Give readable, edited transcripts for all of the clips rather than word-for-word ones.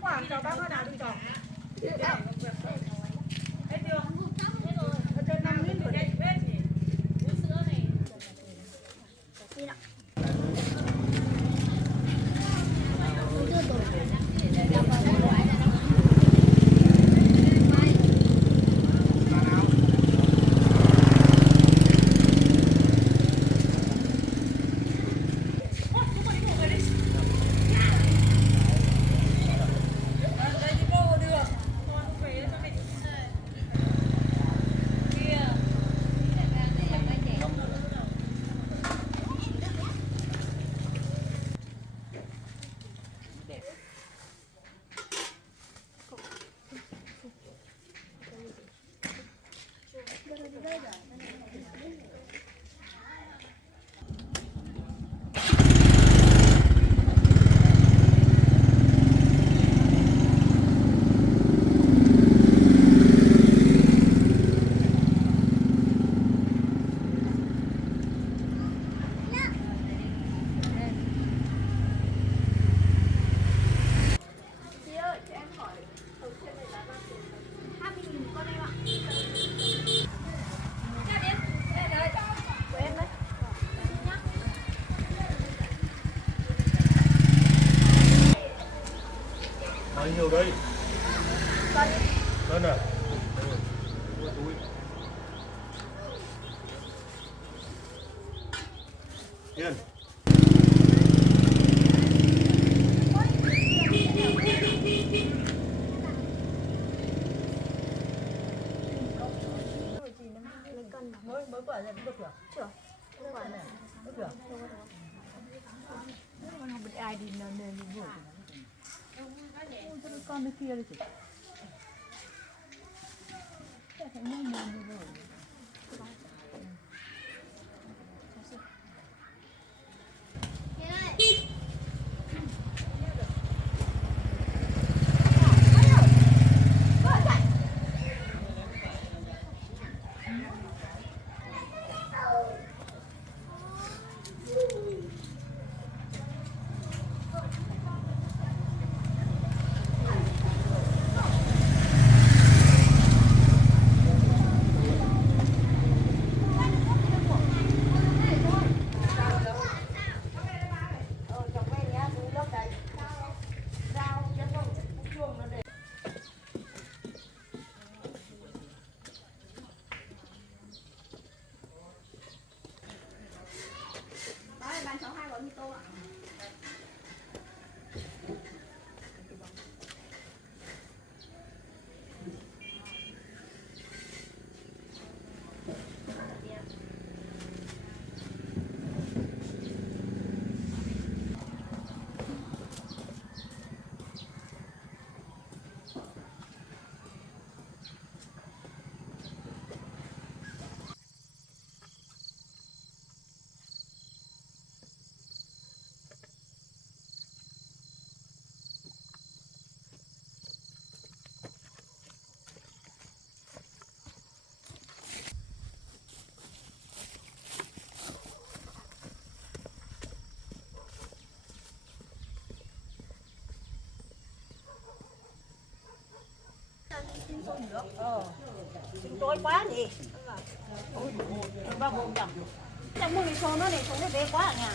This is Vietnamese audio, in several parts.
Quảng cho bác nào đi chọn. Bao nhiêu đây? Cân à? Tiền. Mới quả này được chưa? Chưa. Quả này được chưa? Không biết ai đi nên đi ngủ. Con bên kia đi chị. Phải nhanh lên đi rồi. Tối quá nhỉ. Ôi, bao gồm chẳng. Chẳng mua cái số nó này, số nó bé quá à nhà.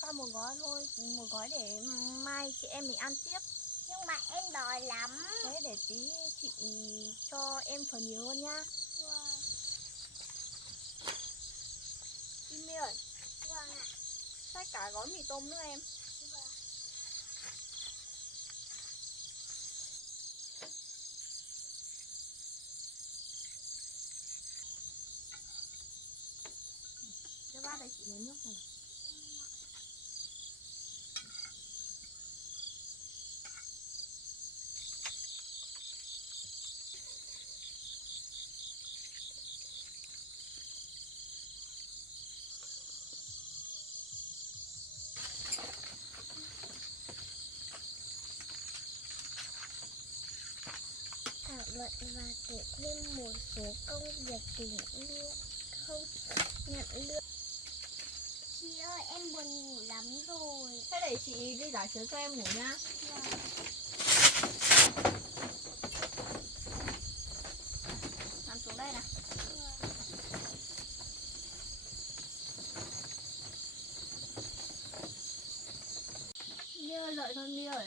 Pha một gói thôi, một gói để mai chị em mình ăn tiếp. Nhưng mà em đòi lắm. Thế để tí chị cho em phần nhiều hơn nhá. Vâng. Imi ơi, Vâng ạ. xách cả gói mì tôm nữa em. Vâng. Cho bác đây chị lấy nước này. Thảo luận và kể thêm một số công việc tình lương không nhận lương. Chị ơi, em buồn ngủ lắm rồi. Thế để chị đi giải chiếu cho em ngủ nhá. Vâng. Nằm xuống đây nào. Mi ơi, dậy thôi Mi ơi.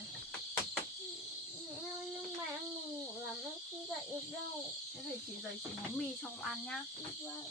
Mẹ ơi, nhưng mà em buồn ngủ lắm, em không dậy được đâu. Thế thì chị dậy chị nấu mì cho con ăn nhá. Vâng.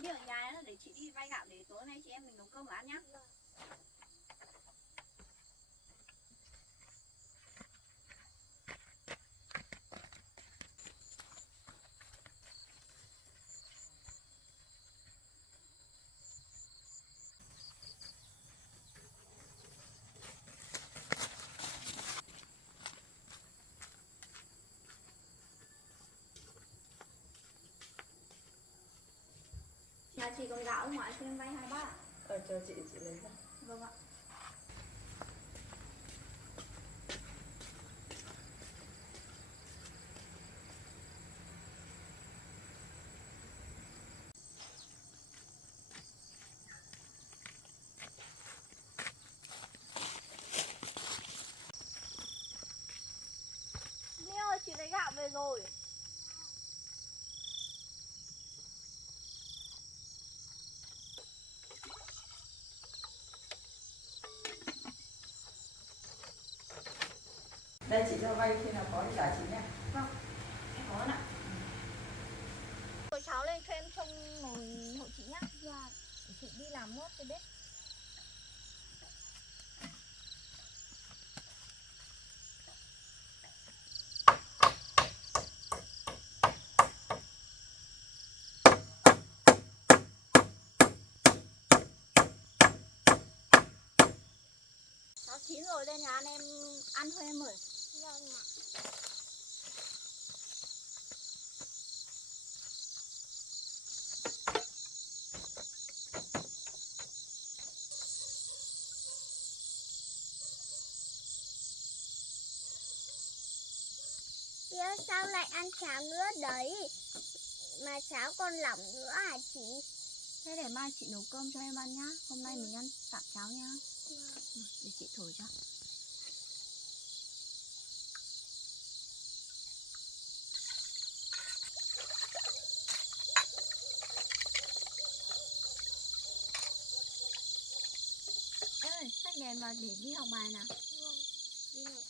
Đi ở nhà để chị đi vay gạo để tối nay chị em mình nấu cơm ăn nhá. Nhà chị còn gạo ở ngoài cho em vay 2 bát ạ. Cho chị lấy ra. Vâng ạ. Ni ơi, chị lấy gạo về rồi. Đây chị cho vay khi nào có thì trả chị nhé. Vâng, em có ạ. Rồi cháu lên cho em trông nồi hộ chị nhá. Vâng. Chị đi làm nốt cái bếp. Cháu chín rồi, đây nhà anh em ăn thôi em ơi. Vâng ạ. Chứ sao lại ăn cháo nữa đấy? Mà cháo còn lỏng nữa hả chị? Thế để mai chị nấu cơm cho em ăn nhá. Hôm nay mình ăn tạm cháo nhá. Để chị thổi cho. Em ơi, xách đèn vào để đi học bài nào. Vâng. Đi rồi.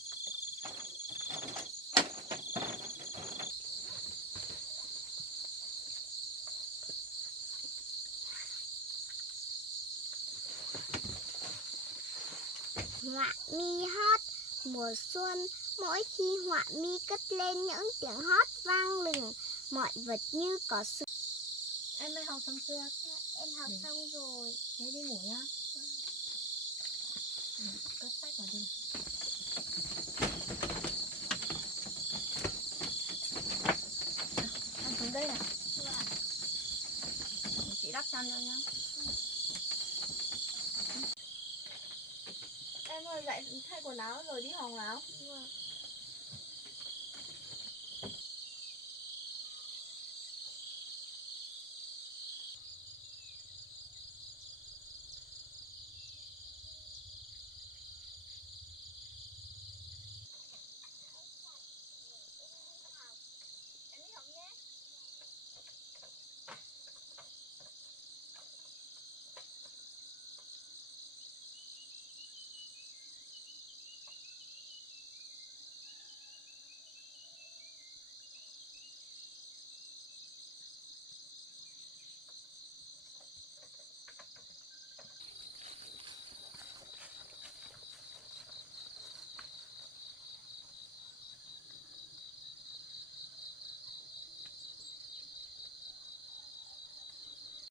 Họa mi hót mùa xuân, mỗi khi họa mi cất lên những tiếng hót vang lừng, mọi vật như có sự. Em mới học xong chưa? Em học xong rồi. Thế đi ngủ nhá. Cất sách vào đi. Ăn xuống đây này. Để chị đắp chăn cho nhá. Em ơi, dậy thay quần áo rồi đi học nào.